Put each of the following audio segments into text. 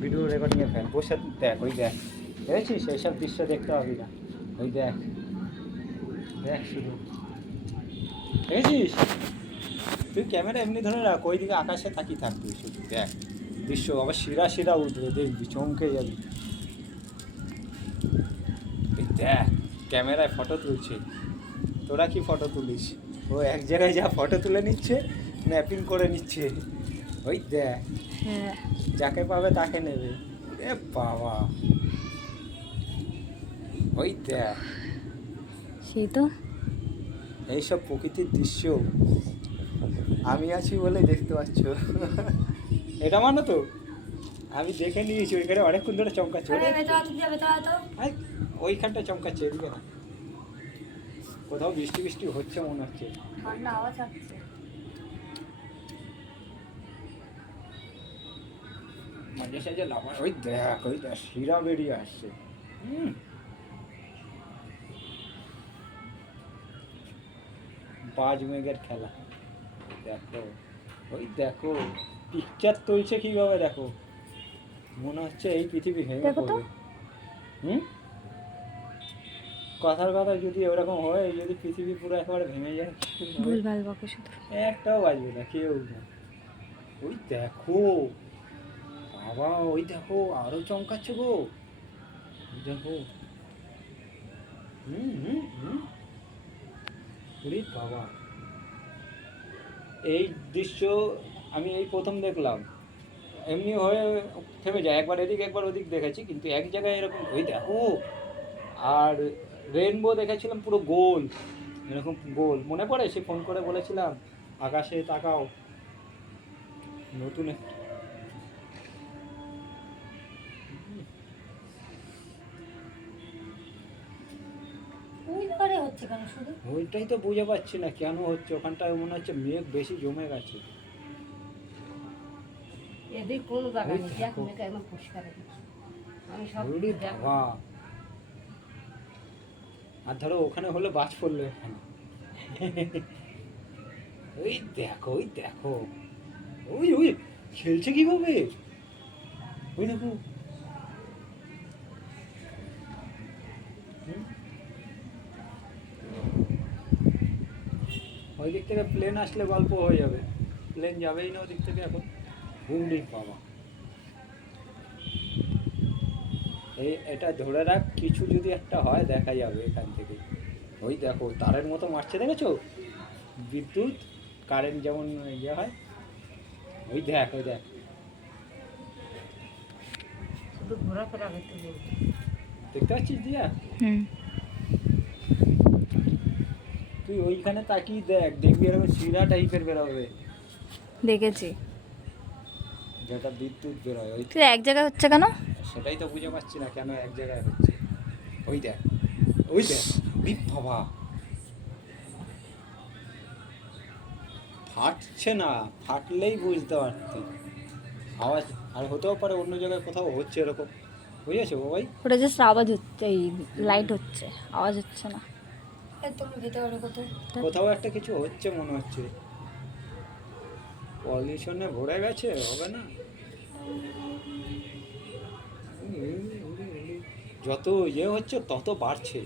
Video রেকর্ডিংয়ে fan বসে দেখ, ওই দেখ, দেখেছিস এইসব দৃশ্য দেখতে হবে না, ওই দেখ দেখ শুধু, দেখেছিস? তুই ক্যামেরা এমনি ধরে রাখ, ওই দিকে আকাশে তাকিয়ে থাকবি, শুধু দেখ দৃশ্য, আবার শিরা শিরা উঠবে, দেখবি চমকে যাবি। এই দেখ ক্যামেরায় ফটো তুলছে, তোরা কি ফটো তুলিস? ও এক জায়গায় যা ফটো তুলে নিচ্ছে, ম্যাপিং করে নিচ্ছে, ওই দেখ যাকে পাবে তাকে নেবে। এ বাবা, ওই দেখ, সেই তো এইসব প্রকৃতির দৃশ্য আমি আছি বলে দেখতে পাচ্ছ। এটা মানো তো, আমি দেখে নিয়েছি ওইখানে অনেকক্ষণ ধরে চমকাচ্ছে, ওইখানটা চমকাচ্ছে, এদিকে না, কোথাও বৃষ্টি বৃষ্টি হচ্ছে মনে হচ্ছে, ঠান্ডা আওয়াজ আসছে। মাঝে সাঝে লাভ, ওই দেখ, ওই দেখ শিরা বেরিয়ে আসছে। বাজ মেঘের খেলা দেখো, ওই দেখো পিকচার তুলছে কিভাবে, দেখো মনে হচ্ছে এই পৃথিবী ভেঙে পড়বে। কথার কথা যদি ওরকম হয়, যদি পৃথিবী পুরো একেবারে ভেঙে যায়, ভুলভাল বকে শুধু, একটাও বাজবে না, কেউ না। ওই দেখো বাবা, ওই দেখো আরো চমকাচ্ছে গো, দেখো বাবা, এই দৃশ্য আমি এই প্রথম দেখলাম। এমনি হয়ে থেমে যায়, একবার এদিক একবার ওদিক দেখেছি, কিন্তু এক জায়গায় এরকম, ওই দেখো। আর রেনবো দেখেছিলাম পুরো গোল, এরকম গোল, মনে পড়ে সে ফোন করে বলেছিলাম আকাশে তাকাও, নতুন একটা। ওইটাই তো বুঝে পাচ্ছি না কেন হচ্ছে, ওখানটায় মনে হচ্ছে মেঘ বেশি জমে গেছে। আর ধরো ওখানে হলে বাজ পড়লো এখানে। ওই দেখো, ওই দেখো, ওই ওই খেলছে কিভাবে, ওই দেখো। ওই দিক থেকে প্লেন আসলে গল্প হয়ে যাবে, প্লেন যাবেই না ওদিক থেকে এখন। ঘুমলি বাবা, এটা ধরে রাখ, কিছু যদি একটা হয় দেখা যাবে এখান থেকে। ওই দেখো তারের মতো মারছে, দেখেছো? বিদ্যুৎ কারেন্ট যেমন ইয়ে হয়, ওই দেখ, ওই দেখ, শুধু ঘোরাফেরা করতে দেখতে পাচ্ছিস দিয়া? তুই ওইখানে তাকিয়ে দেখ, দেখবি এরকম শিরা টাইপের বেরোবে, দেখেছি, যেটা বিদ্যুৎ বেরোয়। ওই তুই এক জায়গায় হচ্ছে কেন? সেটাই তো বুঝে পাচ্ছি না কেন এক জায়গায় হচ্ছে। ওই দেখ, ওই দেখ, বাবা ফাটছে না, ফাটলেই বুঝতে পারতি আওয়াজ, আর হতেও পারে অন্য জায়গায় কোথাও হচ্ছে এরকম, বুঝেছো বাবাই? ওটা জাস্ট আওয়াজ হচ্ছে, এই লাইট হচ্ছে, আওয়াজ হচ্ছে না। কোথাও একটা কিছু হচ্ছে মনে হচ্ছে, পলিউশনে ভরে গেছে, হবে না? যত ইয়ে হচ্ছে তত বাড়ছে,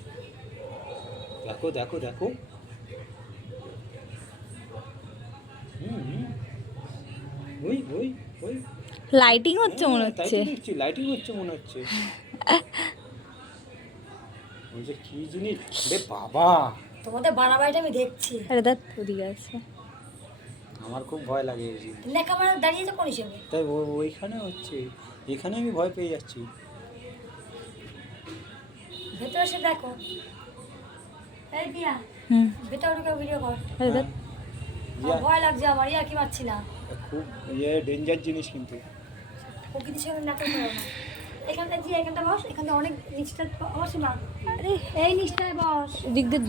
দেখো দেখো দেখো। ওই ওই ওই লাইটিং হচ্ছে মনে হচ্ছে, দেখছি লাইটিং হচ্ছে মনে হচ্ছে। ওই যে কি জিনিস রে বাবা, তোমাদের বাড়াবাড়িটা আমি দেখছি। আরে দেখ ওদিকে আছে, আমার খুব ভয় লাগে এই জিনিস। লেখাপড়া দাঁড়িয়েছে কোন হিসেবে? তাই ওইখানে হচ্ছে, এখানে আমি ভয় পেয়ে যাচ্ছি। ভেতরে এসে দেখো, এই দিয়া ভেতরে ঢুকে ভিডিও কর। আরে দেখ ভয় লাগছে আমার, ইয়া কি মারছি না, খুব ইয়ে ডেঞ্জার জিনিস, কিন্তু প্রকৃতির সঙ্গে নাটক করো না। এখানটা যে এখানটা বস, এখানটা অনেক নিচটা বস না, আরে এই নিচটায় বস, দিক দিয়ে